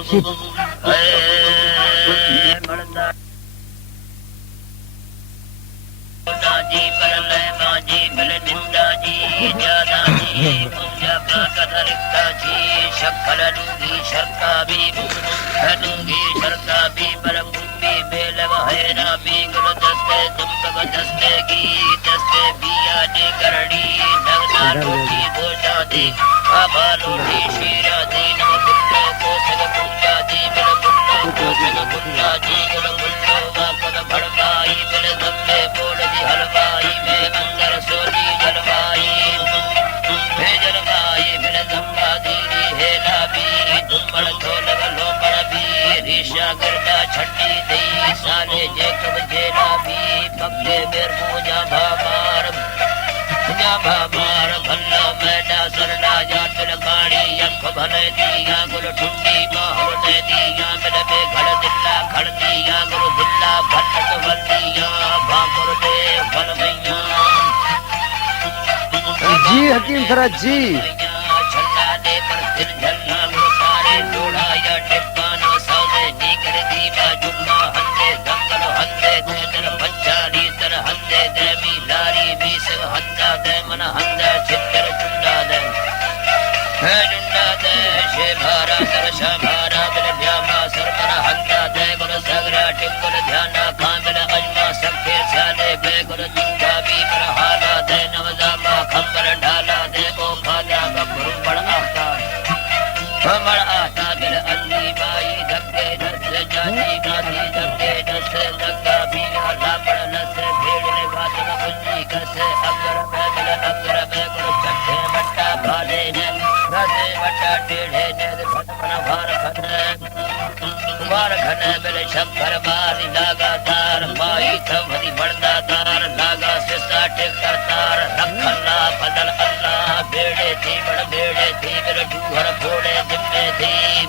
جی بل لما جی بل نندا جی جادا جی پوجا پاکا درکتا جی شکل لونگی شرکا بھی لونگی شرکا بھی بلنگی بیل وحیرا بھی گل دستے دمبگ دستے گی دستے بیا جی کرڑی نگنا لوٹی گوشا دی آبا لوٹی شیرا دی نم گلو کو سگ پوجا دی بل گلو کو سگ گلا جی گل گلو واپد بھڑکائی بل زمبے بول دی حلوائی میں اندر سولی جلوائی ہے جلوائی بل زمبا دیری ہیلا بھی دمبڑ دھولگ لومبڑ بھی ریشا گردہ چھٹی دی سالے جیکب جیلا بھی پکے بیر پوجا بھامار بھلا میڈا سرڈا جات لگاڑی یک بھلے دیا گل ٹھنڈی باہو دے دیا بل بے گھڑ دلا کھڑ دیا گل دلا بھلت بل دیا بھاپر دے بل گیا جی حکیم فرج جی چھلا دے پر دل جھلا گل سارے ڈوڑا یا ٹپا نو سودے نیگر دیوا جمعہ ہندے دنگل ہندے دے دل پنچاری تر ہندے دے می لاری بیس ہندا دے من ہندا چھتر چنڈا دے ہے ڈنڈا دے شے بھارا تر شا بھارا بل بیاما سر من ہندا دے گل سگرا ٹکل دھیانا کامل اجما سکھے سالے بے گل جنگا بھی پر حالا دے نوزاما کھمبر ڈھالا دے او کھالا گبرو بڑ آتا بڑ آتا بل علی بائی دھکے دس جاتی گاتی دھکے دس دھکا بھی لا پڑ نس بھیڑ نے گاتن بجی کسے اگر بل اگر بے گل چٹھے بٹا بھالے نے راسے بٹا ٹیڑھے نے بھٹ بنا بھار کھنے بار کھنے بل شکر باری لاگا دار بائی تھم ہری بڑدا دار لاگا سسا ٹکر تار رکھ اللہ فضل اللہ بیڑے تھی بڑ بیڑے تھی بل ڈوہر پھوڑے دمے تھی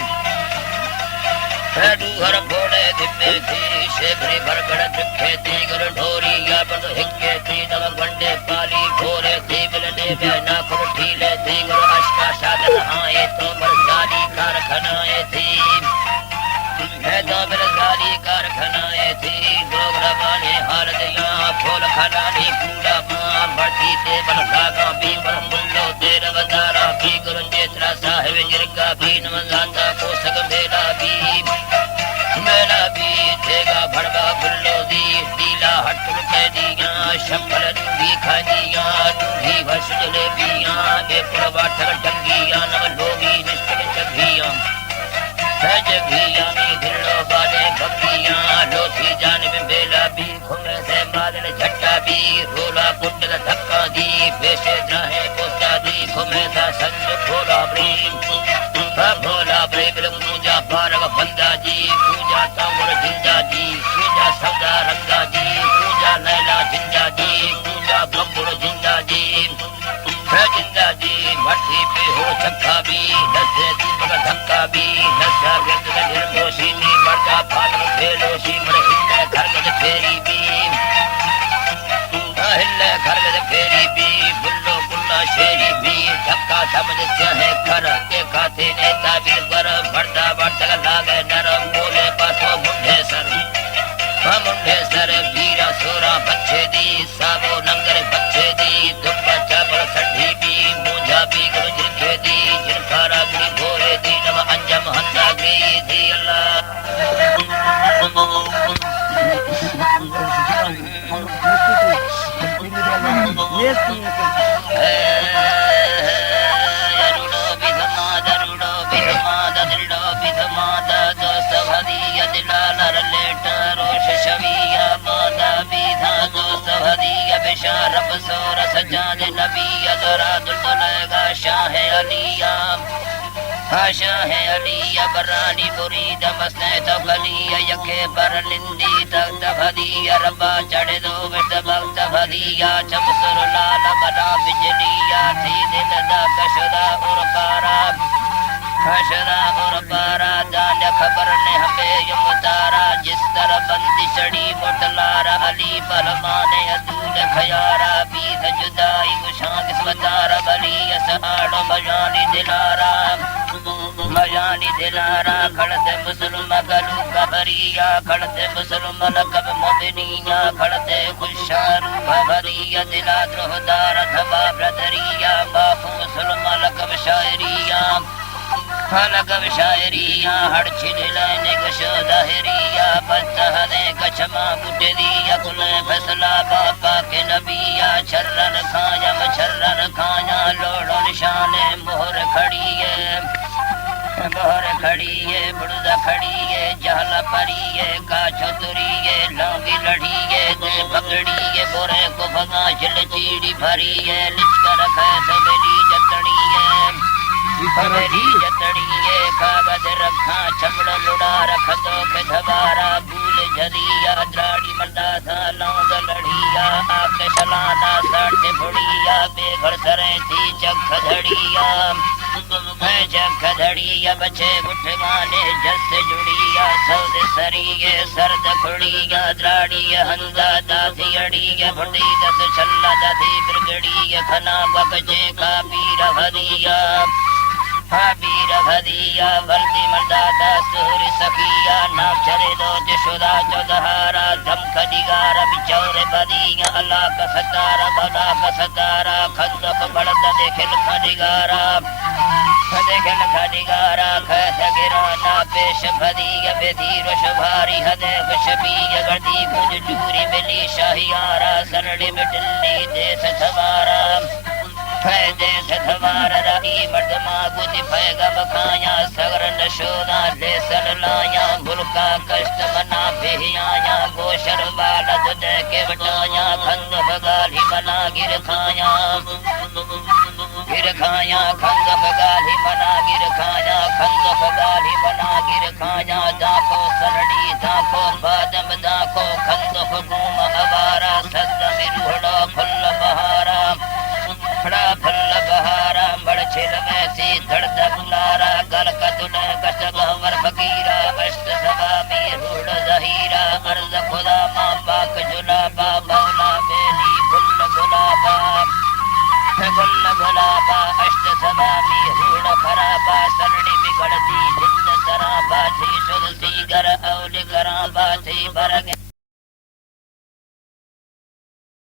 ڈوہر پھوڑے دمے تھی شیبری برگڑ دکھے تھی گل ڈھوری یا بند ہکے تھی نو گنڈے پالی گھورے تھی بل نے بینا کھر ٹھیلے تھی گل اشکا شادت آئے تو مرزانی کارخانائے تھی ہے تو برزاری کارخانائے تھی لوگ روانے حال دیاں پھول کھلانی کوڑا ماں بڑھتی تے بل لاگا بھی بل ملو دیر وزارا بھی گرن جیترا صاحب جرگا بھی نمزاتا کو سگ میلا بھی تھے گا بھڑگا گلو دی دیلا ہٹ رکے دیاں شمپل دنگی کھانیاں دنگی بھش جلے بیاں بے پڑوا ٹھر ڈنگیاں نو لوگی نشتر چگیاں جگیاں می دلو بالے بگیاں لوتھی جانب بیلا بھی کھوے سے مالن جھٹا بھی رولا کنڈل دھکا دی پیشے جاہے پوچا دی کھوے سا سنج کھولا بریم بھولا بری بل پوجا بارگ بندہ جی پوجا تامر جنجا جی پوجا سودا رنگا جی پوجا لیلا جنجا جی پوجا بمبڑ جنجا جی جنجا جی مٹھی پہ ہو چکا بھی نسے دیپک دھکا بھی نسا گرد گھر موشینی مردا پھالم پھیلوشی مر ہلے گھرگد پھیری بھی ہلے گھرگد پھیری بھی بلو بلا شیری بھی دھکا سمجھ چاہے کر کے کھاتے نے تعبیر پر بڑھتا بڑھتا لاگے نرم بولے پاسو منڈے سر بیرا سورا بچے دی سابو ننگر بچے دی دھپا چاپر سٹھی بھی مونجا بھی گرجر کے دی جنکارا گری بھورے دی نم انجم ہندا گئی دی اللہ رب سور سجاد نبی ادراد الدلگا شاہ علیہ شاہ علیہ برانی مرید مسنے تغلی یکے پر نندی تخت بھدی ربا چڑھ دو وشت بخت بھدیا چمسر لال بنا بجلیا تھی دل دا کشدا اور پارا کشدا اور پارا جان خبر نے ہمیں یم تارا جس طرح بندی چڑی مٹلارا علی فرمان ادول خیارا بیت جدائی گشان قسمتارا بلی اسہاڑ بجانی دلارا مجانی دلارا کھڑت مسلم گلو کبریا کھڑت مسلم لکب مبنیا کھڑت خوشارو بھبریا دلا درہدار دھبا برادریا باپو مسلم لکب شاعریا لکب شاعریا ہڑ چھل لینے گشو ظاہریا پتہ دے کچھما بٹھ دیا کل فیصلہ باپا کے نبیا چھرن کھایا مچھرن کھایا لوڑو نشان مہر کھڑی ہے مہر کھڑی ہے بڑھدا کھڑی ہے جہل پری ہے کاچو تری ہے لانگی لڑی ہے دے پکڑی ہے بورے کو بھگا چل چیڑی بھری ہے لچکا رکھے سبیلی جتڑی ہے سبیلی جتڑی ہے کاغذ رکھا چمڑا لڑا رکھ دو کہ دھبارا بھول جدیا دراڑی منڈا تھا لانگ لڑیا آپ کے سلانا ساڑتے پھڑیا بے گھر سریں تھی چکھ دھڑیا چکھ دھڑیا بچے بٹھ گانے جس سے جڑیا سود سریے سرد کھڑیا دراڑی ہندا داسی اڑیا بھڑی دس چھلا داسی برگڑی کھنا بچے کا پیر بھدیا پیر بھدیا بلدی منڈا دا سور سخیا نام چرے دو جشودا چودہارا دھم کھڑیگارا بچور بھدیا اللہ کا ستارا بھلا کا ستارا کھندق بڑد دیکھل کھڑیگارا دیکھل کھڑیگارا کھیت گرانا پیش بھدیا بیدیر و شبھاری حد خوشبی گردی کچھ جوری ملی شاہیارا سرڑی مٹلی دیس تھوارا دیس تھوارا راہی مرد معبودی پیغم کھایا سگر نشودا لیسن لایا ملکا کشت منا بھی آیا گوشر والا دے کے بٹایا کھند بگالی منا گر کھایا گر کھایا کھند بگالی منا گر کھایا کھند بگالی منا گر کھایا داکو سرڑی داکو بادم داکو کھند حکوم ہوارا سد مروڑا پھل بہارا پھڑا پھل بہارا بڑ چھل ویسی دھڑ دھگلارا گل کا دن کشت گہور فقیرا اشت سوامی روڑ ظہیرا عرض خدا ماں پاک جلابا مولا بیلی گل گلابا گل گلابا اشت سوامی روڑ خرابا سرڑی بگڑتی جند سرابا تھی شد سی